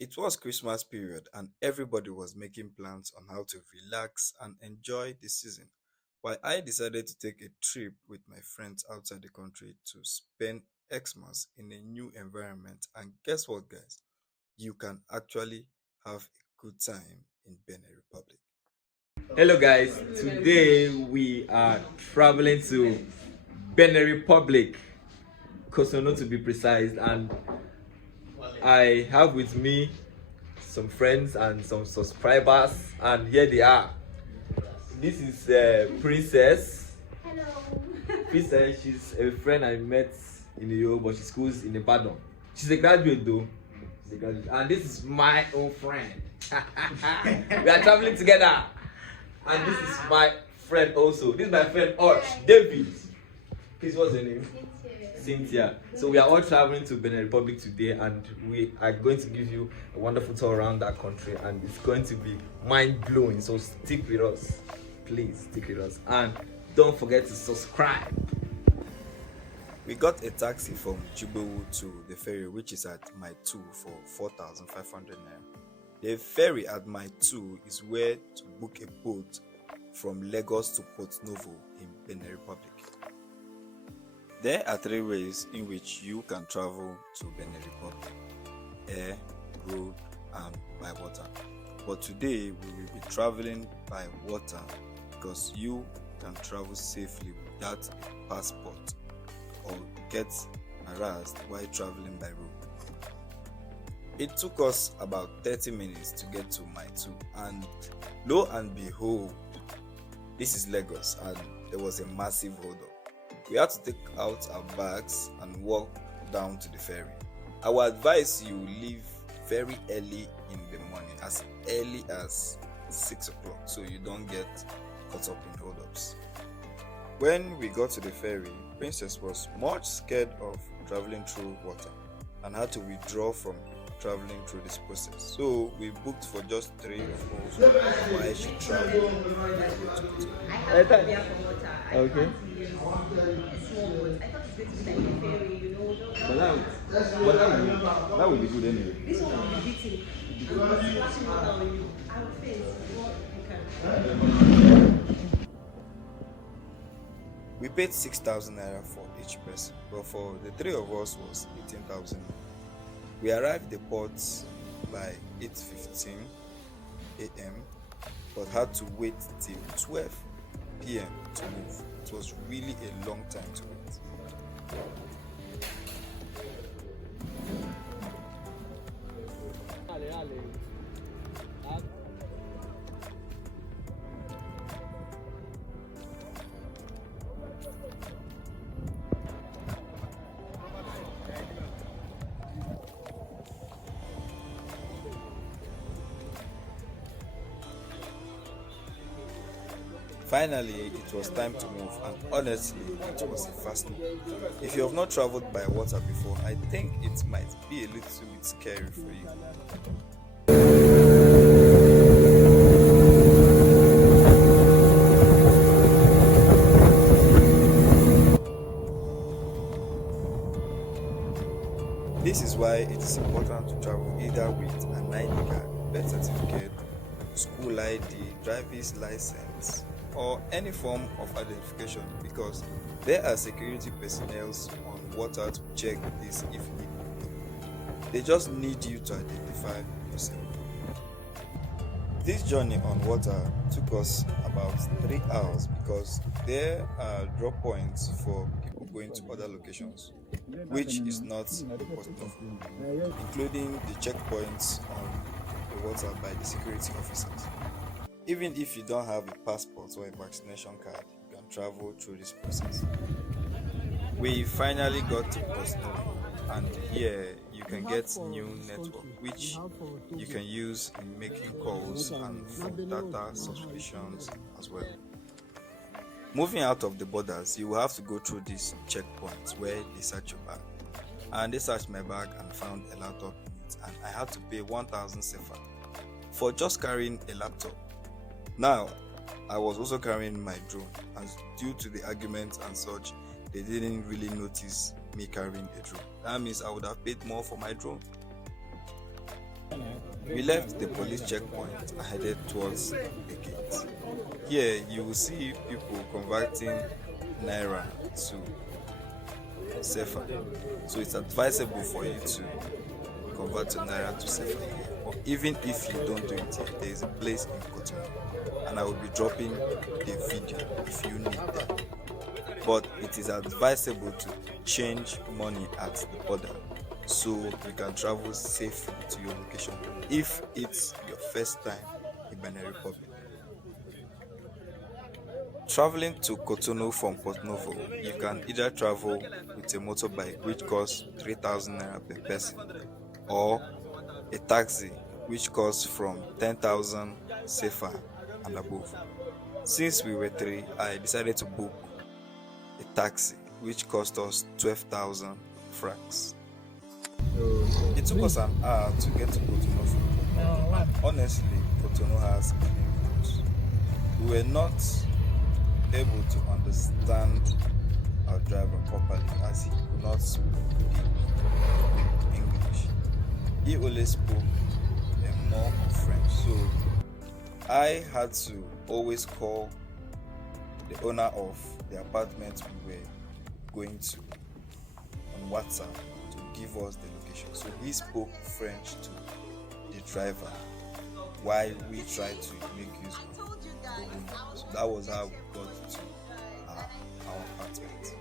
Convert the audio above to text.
It was Christmas period and everybody was making plans on how to relax and enjoy the season. While I decided to take a trip with my friends outside the country to spend Xmas in a new environment. And guess what, guys? You can actually have a good time in Benin Republic. Hello guys, today we are traveling to Benin Republic, Cotonou to be precise, and I have with me some friends and some subscribers, and here they are. This is Princess. Hello. Princess, she's a friend I met in the Europe, but she schools in Ibadan. She's a graduate though. She's a graduate. And this is my old friend. We are traveling together. And this is my friend also. This is my friend Arch, David. Please, what's her name? Cynthia. So we are all traveling to Benin Republic today, and we are going to give you a wonderful tour around that country, and it's going to be mind-blowing. So stick with us. Please stick with us. And don't forget to subscribe. We got a taxi from Jibowo to the ferry, which is at Mile 2 for 4,500 naira. The ferry at Mile 2 is where to book a boat from Lagos to Portnovo in Benin Republic. There are three ways in which you can travel to Benin Republic: air, road, and by water. But today we will be traveling by water because you can travel safely without a passport or get harassed while traveling by road. It took us about 30 minutes to get to Mile 2, and lo and behold, this is Lagos, and there was a massive hold up. We had to take out our bags and walk down to the ferry. I would advise you leave very early in the morning, as early as 6 o'clock, so you don't get caught up in hold-ups. When we got to the ferry, Princess was much scared of traveling through water and had to withdraw from traveling through this process. So we booked for just 3 of us while she traveled. I have phobia for water. I Okay. can't use a small boat. I thought it's going to be like a ferry, But that would be good anyway. This one will be beating. I'm splashing water on you. I will face what you can. We paid 6,000 naira for each person, but for the three of us was 18,000. We arrived at the port by 8:15 a.m. but had to wait till 12 p.m. to move. It was really a long time to wait. Finally, it was time to move, and honestly, it was a fast move. If you have not traveled by water before, I think it might be a little bit scary for you. This is why it is important to travel either with an ID card, birth certificate, school ID, driver's license, or any form of identification, because there are security personnel on water to check this if need be. They just need you to identify yourself. This journey on water took us about 3 hours because there are drop points for people going to other locations, which is not portnovo, including the checkpoints on the water by the security officers. Even if you don't have a passport or a vaccination card, you can travel through this process. We finally got to Cotonou, and here you can get new network which you can use in making calls and for data subscriptions as well. Moving out of the borders, you will have to go through these checkpoints where they search your bag. And they searched my bag and found a laptop in it, and I had to pay 1,000 sefa for just carrying a laptop. Now, I was also carrying my drone, and due to the arguments and such, they didn't really notice me carrying a drone. That means I would have paid more for my drone. We left the police checkpoint and headed towards the gate. Here you will see people converting naira to sefa. So it's advisable for you to convert to naira to sefa here. Or even if you don't do it here, there is a place in Cotonou, and I will be dropping the video if you need them. But it is advisable to change money at the border so you can travel safely to your location if it's your first time in Benin Republic. Traveling to Cotonou from Portnovo, you can either travel with a motorbike which costs 3,000 naira per person, or a taxi which costs from 10,000 sefa and above. Since we were three, I decided to book a taxi which cost us 12,000 francs. It took us an hour to get to Cotonou from Portnovo, and honestly, Cotonou has clean roads. We were not able to understand our driver properly as he could not speak English. He only spoke more of French, so I had to always call the owner of the apartment we were going to on WhatsApp to give us the location. So he spoke French to the driver while we tried to make use of Google Maps. So that was how we got to our apartment.